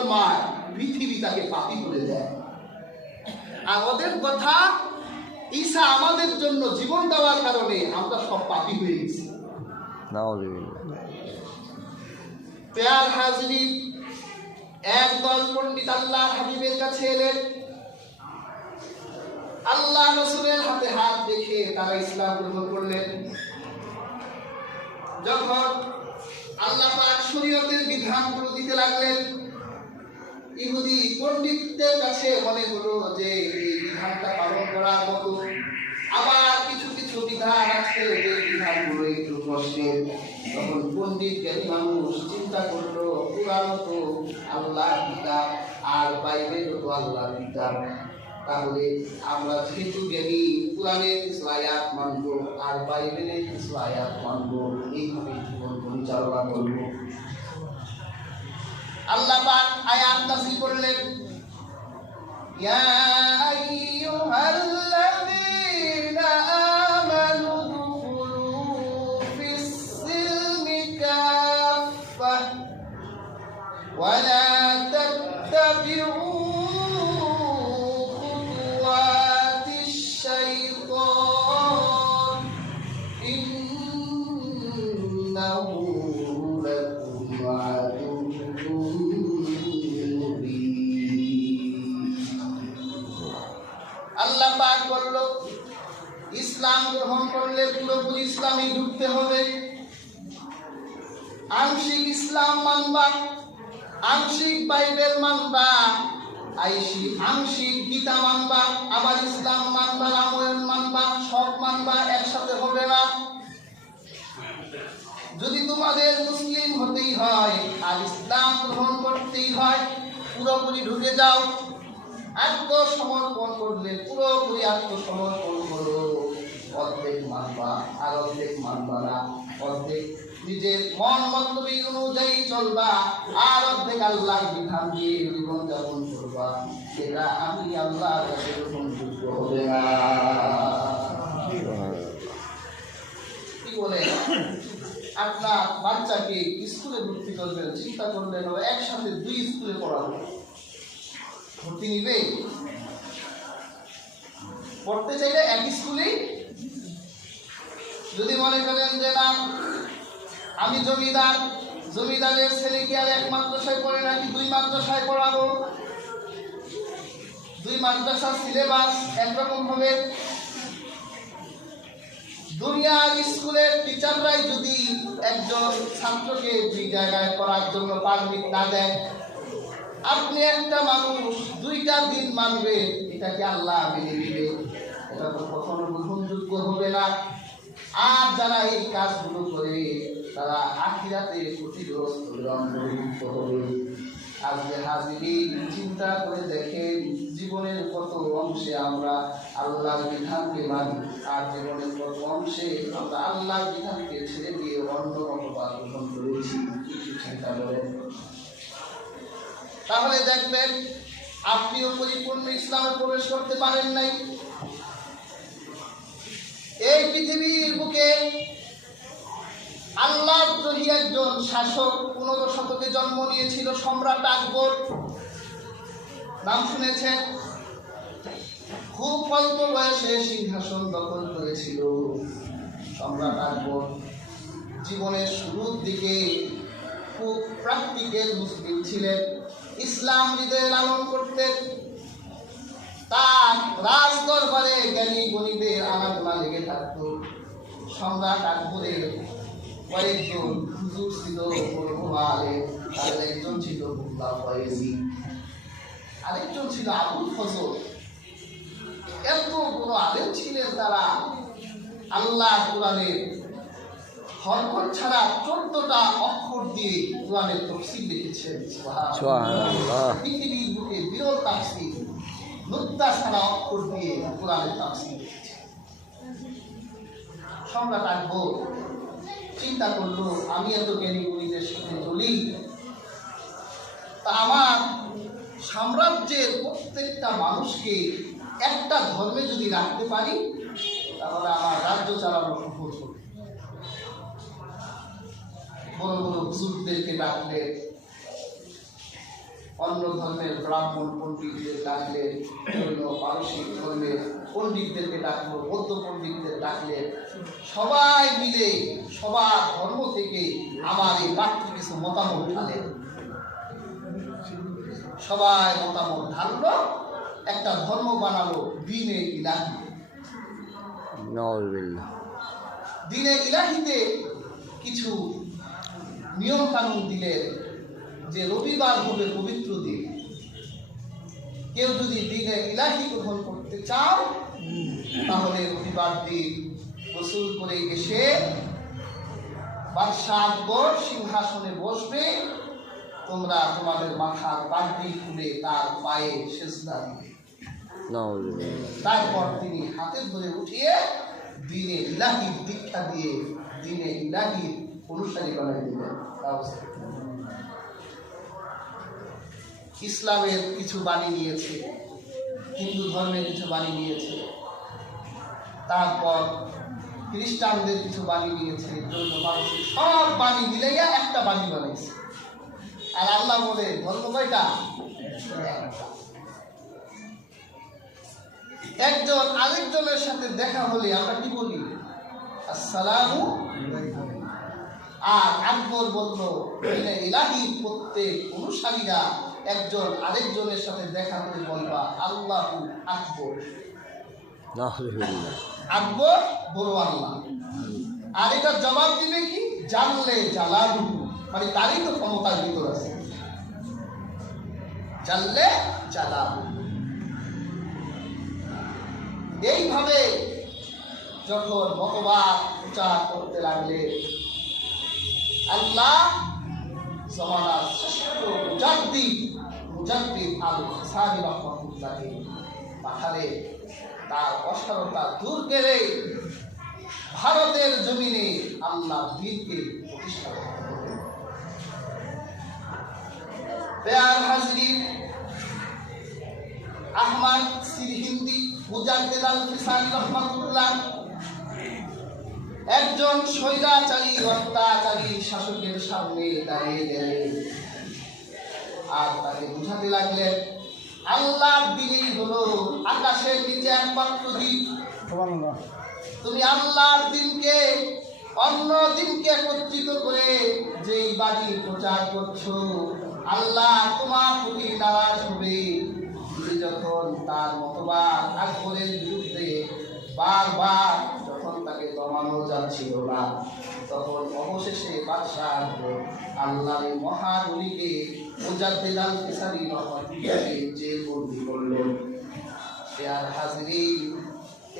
জন্মায় পৃথিবী তাকে পাপী করে দেয়। আর ওদের কথা, ঈসা আমাদের জন্য জীবন দেওয়ার কারণে আমরা সব পাপী হয়ে গেছি। প্যার হাজরিন, একদল পণ্ডিত আল্লাহর হাবিবের কাছে এলেন। আল্লাহ রাসূলের হাতে হাত রেখে তারা ইসলাম গ্রহণ করলেন। যখন আল্লাহ পাক শরীয়তের বিধানগুলো দিতে লাগলেন, ইহুদি পণ্ডিতদের কাছে মনে হলো যে এই বিধানটা পালন করার মতো। আবার কিছু কিছু বিধান আছে যে বিধানগুলো একটু কষ্টের। তখন পণ্ডিত জ্ঞানী মানুষ চিন্তা করলো, কুরআন তো আল্লাহর কিতাব আর বাইবেল তো আল্লাহর কিতাব, তাহলে আমরা যেহেতু জ্ঞানী, কুরআনের কিছু আয়াত মানব আর বাইবেলের কিছু আয়াত মানব, এইভাবে জীবন পরিচালনা করব। আল্লাহ পাক আয়াত নাযিল করলেন, ইয়া আইয়ুহাল্লাযীনা আমানু দুখুলু ফিস-সিলমি কাফাহ ওয়া লা তাত্তাবিউ খুতুওয়াতিশ শাইতান ইন্নাহু লাকুম আদুউম মুবিন। আল্লাহ পাক বলল, ইসলাম গ্রহণ করলে পুরোপুরি ইসলামে ঢুকতে হবে। আংশিক ইসলাম মানবা, আংশিক বাইবেল মানবা, আংশিক গীতা মানবা, আবার ইসলাম মানবা, রামায়ণ মানবা, সব মানবা, একসাথে হবে না। যদি তোমাদের মুসলিম হতেই হয় আর ইসলাম গ্রহণ করতেই হয়, পুরোপুরি ঢুকে যাও। আত্মসমর্পণ করলে পুরোপুরি আত্মসমর্পণ করো। অর্ধেক মানবা আর অর্ধেক মানবা না, অর্ধেক নিজের মন মতলবী অনুযায়ী চলবা আর অর্ধেক আল্লাহর বিধান দিয়ে জীবন যাপন করবা। সেটা আমি আল্লাহর কাছে গ্রহণযোগ্য হবে না। কি বলে? আপনার বাচ্চাকে স্কুলে ভর্তি করবেন, চিন্তা করলেন একসাথে 2 স্কুলে পড়াবো, ভর্তি নিবে? পড়তে চাইলে এক স্কুলেই। যদি মনে করেন যে না, আমি জমিদার, জমিদারের ছেলেকে আর এক মাদ্রাসায় পড়ে নাকি 2 মাদ্রাসায় পড়াবো, 2 মাদ্রাসার সিলেবাস একরকম হবে। দুনিয়ার স্কুলের টিচাররাই যদি একজন ছাত্রকে 2 জায়গায় পড়ার জন্য পারমিট না দেয়, আপনি একটা মানুষ 2টা দিন মানবে, এটাকে আল্লাহ মেনে নিবে? এটা তো কখনো গ্রহণযোগ্য হবে না। আর যারা এই কাজগুলো করে তারা আখিরাতে ক্ষতিগ্রস্ত অন্তর্ভুক্ত হবে। আজকে হাজিরিন, চিন্তা করে দেখেন জীবনের কত অংশে আমরা আল্লাহর বিধানকে মানি আর জীবনের কত অংশে আমরা আল্লাহর বিধানকে ছেড়ে দিয়ে অন্য মতবাদ গ্রহণ করেছি। কিছু চিন্তা করেন, তাহলে দেখবেন আপনিও পরিপূর্ণ ইসলামে প্রবেশ করতে পারেন নাই। এই পৃথিবীর বুকে আল্লাহর তৈরি একজন শাসক 15 শতকে জন্ম নিয়েছিল, সম্রাট আকবর। নাম শুনেছেন? খুব অল্প বয়সে সিংহাসন দখল করেছিল সম্রাট আকবর। জীবনের শুরুর দিকে খুব প্র্যাকটিক্যাল মুসলিম ছিলেন, ইসলাম হৃদয়ে লালন করতেন। তার রাজ দরবারে জ্ঞানী গণিতের আনাগোনা লেগে থাকত। সম্রাট আকবরের কয়েকজন হুজুর ছিল, তাদের একজন ছিল মুল্লা ফয়েজি, আরেকজন ছিল আবুল ফজল। এত বড় আলেম ছিলেন তারা। আল্লাহ কোরআনের হরকত ছাড়া 14টা অক্ষর দিয়ে কোরআনের তাফসীর লিখেছেন। সুবহানাল্লাহ। পৃথিবীর বুকে বিরল তাফসীর, নুক্তা ছাড়া অক্ষর দিয়ে কোরআনের তাফসীর লিখেছেন। সম্রাট আকবর চিন্তা করলো, আমি এত জ্ঞানী গুণীদের সাথে চলি, তা আমার সাম্রাজ্যের প্রত্যেকটা মানুষকে একটা ধর্মে যদি রাখতে পারি, তাহলে আমার রাজ্য চালানো সহজ হবে। বড় বড় হুজুরদেরকে ডাকলে, অন্য ধর্মের ব্রাহ্মণ পণ্ডিতদের ডাকলেন, অন্য পারসিক ধর্মের পণ্ডিতদেরকে ডাকলো, বৌদ্ধ পণ্ডিতদের ডাকলেন। সবাই মিলে সবার ধর্ম থেকে আমার এই বাক্যে কিছু মতামত ঢালেন। সবাই মতামত ঢাললো, একটা ধর্ম বানালো দ্বীনে ইলাহি। দ্বীনে ইলাহিতে কিছু নিয়ম কানুন দিলেন যে রবিবার হবে পবিত্র দিন। কেউ যদি দ্বীনে ইলাহি গ্রহণ করতে চাও তাহলে রবিবার দিন গোসল করে এসে বাদশাহ আকবর সিংহাসনে বসবে, তোমরা তোমাদের মাথার পাগড়ি খুলে তার পায়ে সেজদা দিবে। তারপর তিনি হাতে ধরে উঠিয়ে দ্বীনে ইলাহির দীক্ষা দিয়ে দ্বীনে ইলাহির অনুসারী বানিয়ে দিলেন। ইসলামের কিছু বাণী নিয়েছে, হিন্দু ধর্মের কিছু বাণী নিয়েছে, তারপর খ্রিস্টানদের কিছু বাণী নিয়েছে, জৈন মানুষের সব বাণী মিলাইয়া একটা বাণী বানাইছে। আর আল্লাহ বলে ধর্ম কয়টা? একজন আরেকজনের সাথে দেখা হলে আমরা কি বলি? আসসালামু আলাইকুম। আর আকবর বলল ইলাহির প্রত্যেক অনুসারীরা একজন আরেকজনের সাথে দেখা করে বলবা আল্লাহু আকবর। আকবর বড় আল্লাহ। আর এটার জবাব দিবে কি? জানলে জালালু, মানে তারই তো ক্ষমতার ভিতর আছে। জানলে জালালু। এইভাবে যখন মতবাদ প্রচার করতে লাগলে আল্লাহ জমানার শ্রেষ্ঠ মুজাদ্দিদ আল-হাসানি রাহমাতুল্লাহ পাঠালে তার অসারতা দূর করে ভারতের জমিনে আল্লাহ দ্বীনকে প্রতিষ্ঠা করলেন। প্যার হাজরিন, আহমদ সিরহিন্দি মুজাদ্দিদ আল-হাসানি রাহমাতুল্লাহ একজন স্বৈরাচারী অত্যাচারী শাসকের সামনে দাঁড়িয়ে গেলেন আর তাকে বুঝাতে লাগলেন আল্লাহর দ্বীনই হলো আকাশের নিচে একমাত্র দ্বীন। তুমি আল্লাহর দ্বীনকে অন্য দ্বীনকে একত্রিত করে যেই বাণী প্রচার করছো, আল্লাহ তোমার প্রতি নারাজ হবে। তুমি যখন তার মতবাদ আকবরের বিরুদ্ধে বারবার যখন তাকে দমানো যাচ্ছিল না, তখন অবশেষে বাদশাহ আল্লাহর মহান ওলিকে মুজাদ্দিদ আল-হাসানি রাহমাতুল্লাহকে জেলবন্দি করলেন। প্যার হাজরিন,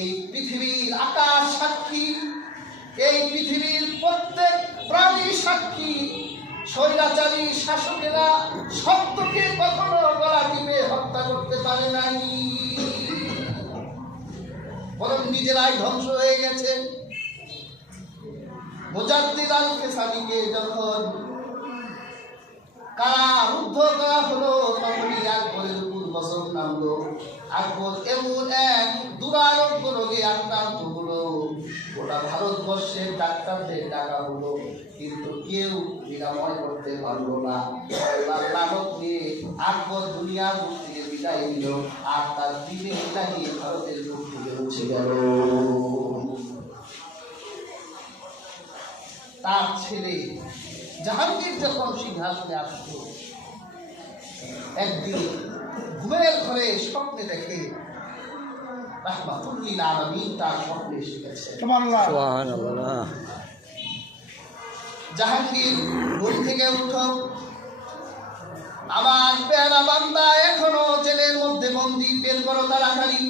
এই পৃথিবীর আকাশ সাক্ষী, এই পৃথিবীর প্রত্যেক প্রাণী সাক্ষী, স্বৈরাচারী শাসকেরা সত্যকে কখনো গলা টিপে হত্যা করতে পারে নাই, বরং নিজেরাই ধ্বংস হয়ে গেছে। মুজাদ্দিদ আল-হাসানিকে যখন কারারুদ্ধ করা হলো তখনই আকবরের উপর গজব নামলো। আকবর এমন এক দুরারোগ্য রোগে আক্রান্ত হলো, গোটা ভারতবর্ষের ডাক্তারদের ডাকা হলো, কিন্তু কেউ নিরাময় করতে পারলো না। আল্লাহর লানত নিয়ে আকবর দুনিয়ার বুক থেকে বিদায় নিল আর তার দ্বীনে ইলাহি ভারতের বুক থেকে মুছে গেল। তার ছেলে জাহাঙ্গীর যখন সিংহাসনে আসত, একদিন ঘুমের ঘরে স্বপ্নে দেখে রাহমাতুল্লিল আলামিন তার স্বপ্নে এসে গেছে। সুবহানাল্লাহ। জাহাঙ্গীর ঘুম থেকে উঠো, আমার প্যারা বান্দা এখনো জেলের মধ্যে বন্দী, বের করো তাড়াতাড়ি।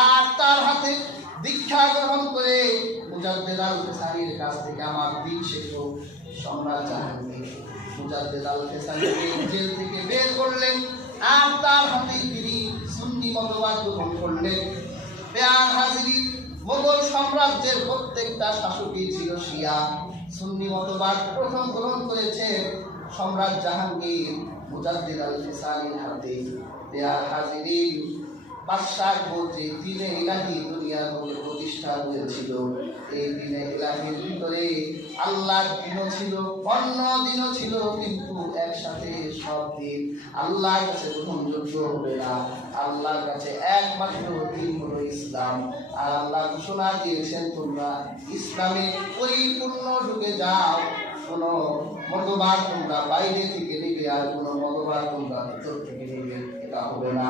আর তার হাতে দীক্ষা গ্রহণ করে মুজাদ্দিদ আল-হাসানির কাছ থেকে আমার দ্বীন শেখো। সম্রাট জাহাঙ্গীর মুজাদ্দিদ আল-হাসানিকে জেল থেকে বের করলেন আর তার হাতে তিনি সুন্নি মতবাদ গ্রহণ করলেন। প্যার হাজরিন, মোগল সাম্রাজ্যের প্রত্যেকটা শাসকই ছিল শিয়া। সুন্নি মতবাদ প্রথম গ্রহণ করেছে সম্রাট জাহাঙ্গীর মুজাদ্দিদ আল-হাসানির হাতে। প্যার হাজরিন, বাদশাহ বলছে দিনে ইলাহি দুনিয়ার মধ্যে প্রতিষ্ঠা হয়েছিল। এই দিনে ইলাহির ভিতরে আল্লাহর দিনও ছিল, অন্য দিনও ছিল, কিন্তু একসাথে সব দিন আল্লাহর কাছে গ্রহণযোগ্য হবে না। আল্লাহর কাছে একমাত্র দিন হলো ইসলাম। আর আল্লাহ ঘোষণা দিয়েছেন তোমরা ইসলামে পরিপূর্ণ ঢুকে যাও। কোনো মতবাদ তোমরা বাইরে থেকে নেবে, আর কোনো মতবাদ তোমরা ভিতর থেকে নেবে, এটা হবে না।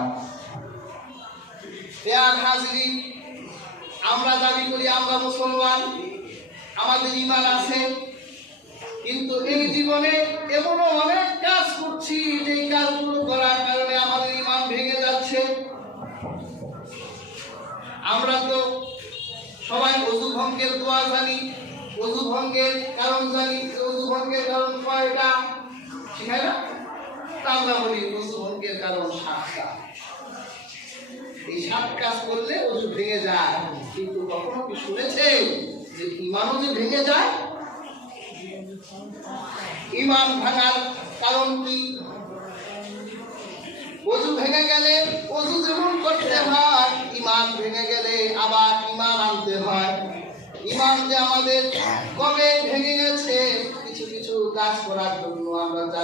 হাজিরিন, আমরা দাবি করি আমরা মুসলমান, আমাদের ঈমান আছে, কিন্তু এই জীবনে এমনও অনেক কাজ করছি যে কাজগুলো করার কারণে আমাদের ঈমান ভেঙে যাচ্ছে। আমরা তো সবাই ওযু ভঙ্গের দোয়া জানি, ওযু ভঙ্গের কারণ জানি, ওযু ভঙ্গের কারণ কয়টা শিখায় না? তা আমরা বলি ওযু ভঙ্গের কারণ 7টা। এই 7 কাজ করলে ওযু ভেঙে যায়, কিন্তু কখনো কি শুনেছে যে ঈমানও যে ভেঙে যায়? ঈমান ভাঙার কারণ কি? ওযু ভেঙে গেলে ওযু যেমন করতে হয়, ঈমান ভেঙে গেলে আবার ঈমান আনতে হয়। ঈমান যে আমাদের কবে ভেঙে গেছে, কিছু কিছু কাজ করার জন্য আমরা